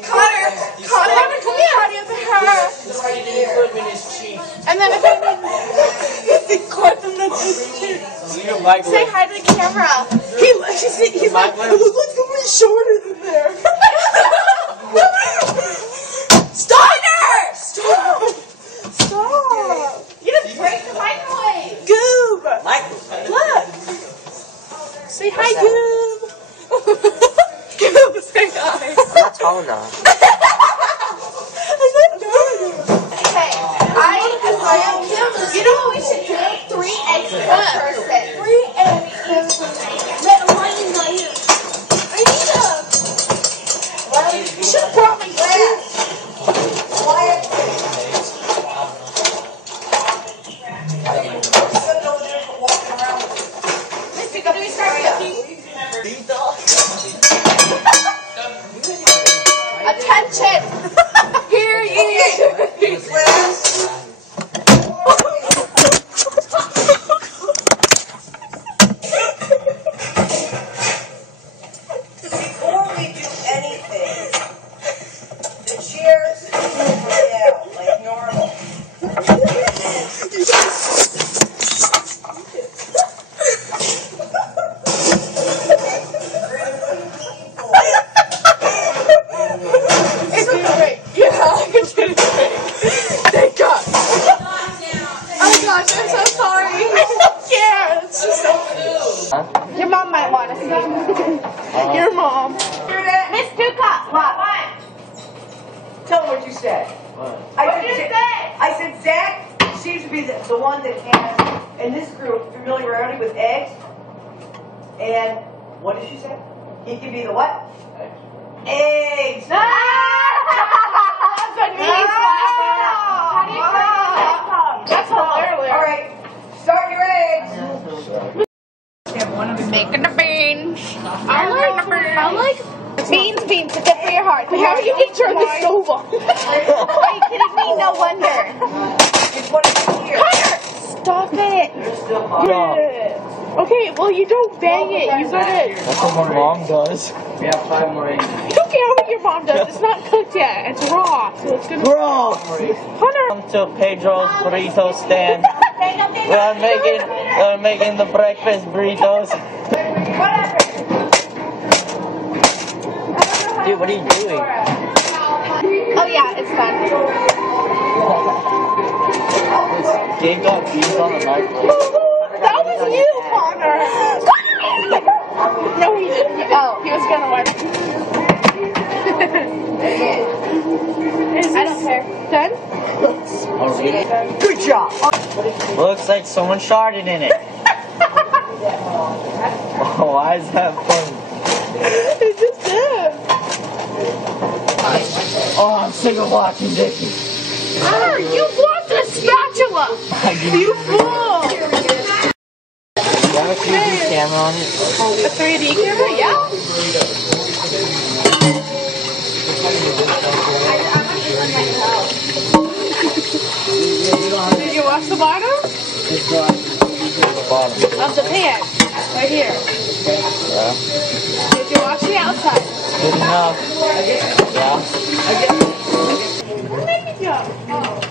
Connor, come here. And then if I need clip him to his cheek. Say hi to the camera. He's like, it looks like somebody's shorter than there. Stop! You just break the microwave. Goob. Look. Say hi, Goob. Goob, say hi. I'm not tall enough. Okay, you know what we should do? 3 eggs per person. 3 eggs per person. You should have brought me glass. Missy, do we start cooking? Attention! Hear ye! Before we do anything, the chairs go down like normal. Thank God. Oh my gosh, I'm so sorry. I don't care. It's just so cute. Your mom might want to see. Your mom. Miss Tuka, what? Tell them what you said. What did you say? I said Zach seems to be the one that has, in this group, familiarity with eggs. And what did she say? He can be the what? Eggs. That's hilarious. All right, start your eggs. Making the beans. I like beans, but good for your heart. But how do you get turn the stove on? Are you kidding me? No wonder. Connor, stop it. Okay, well you don't bang it. You gotta. That's what my mom does. We have 5 more eggs. I don't care what your mom does. It's not cooked yet. It's raw, so it's gonna. Bro! Connor. Welcome to Pedro's burrito stand. We're making the breakfast burritos. Dude, what are you doing? Oh yeah, it's done. Game got beans on the microwave. That was you, Connor. No, he didn't. Oh, he was gonna win. I don't care. Done? Good job. Looks like someone sharded in it. Why is that funny? It's just did. Oh, I'm sick of watching Dickie. Connor, you blocked the spatula. You fool. You have a 3D camera on it? A 3D camera? Yeah. Did you wash the bottom? The bottom. Of the pan. Right here. Yeah. Did you wash the outside? Good enough. Yeah. What made me jump? Oh.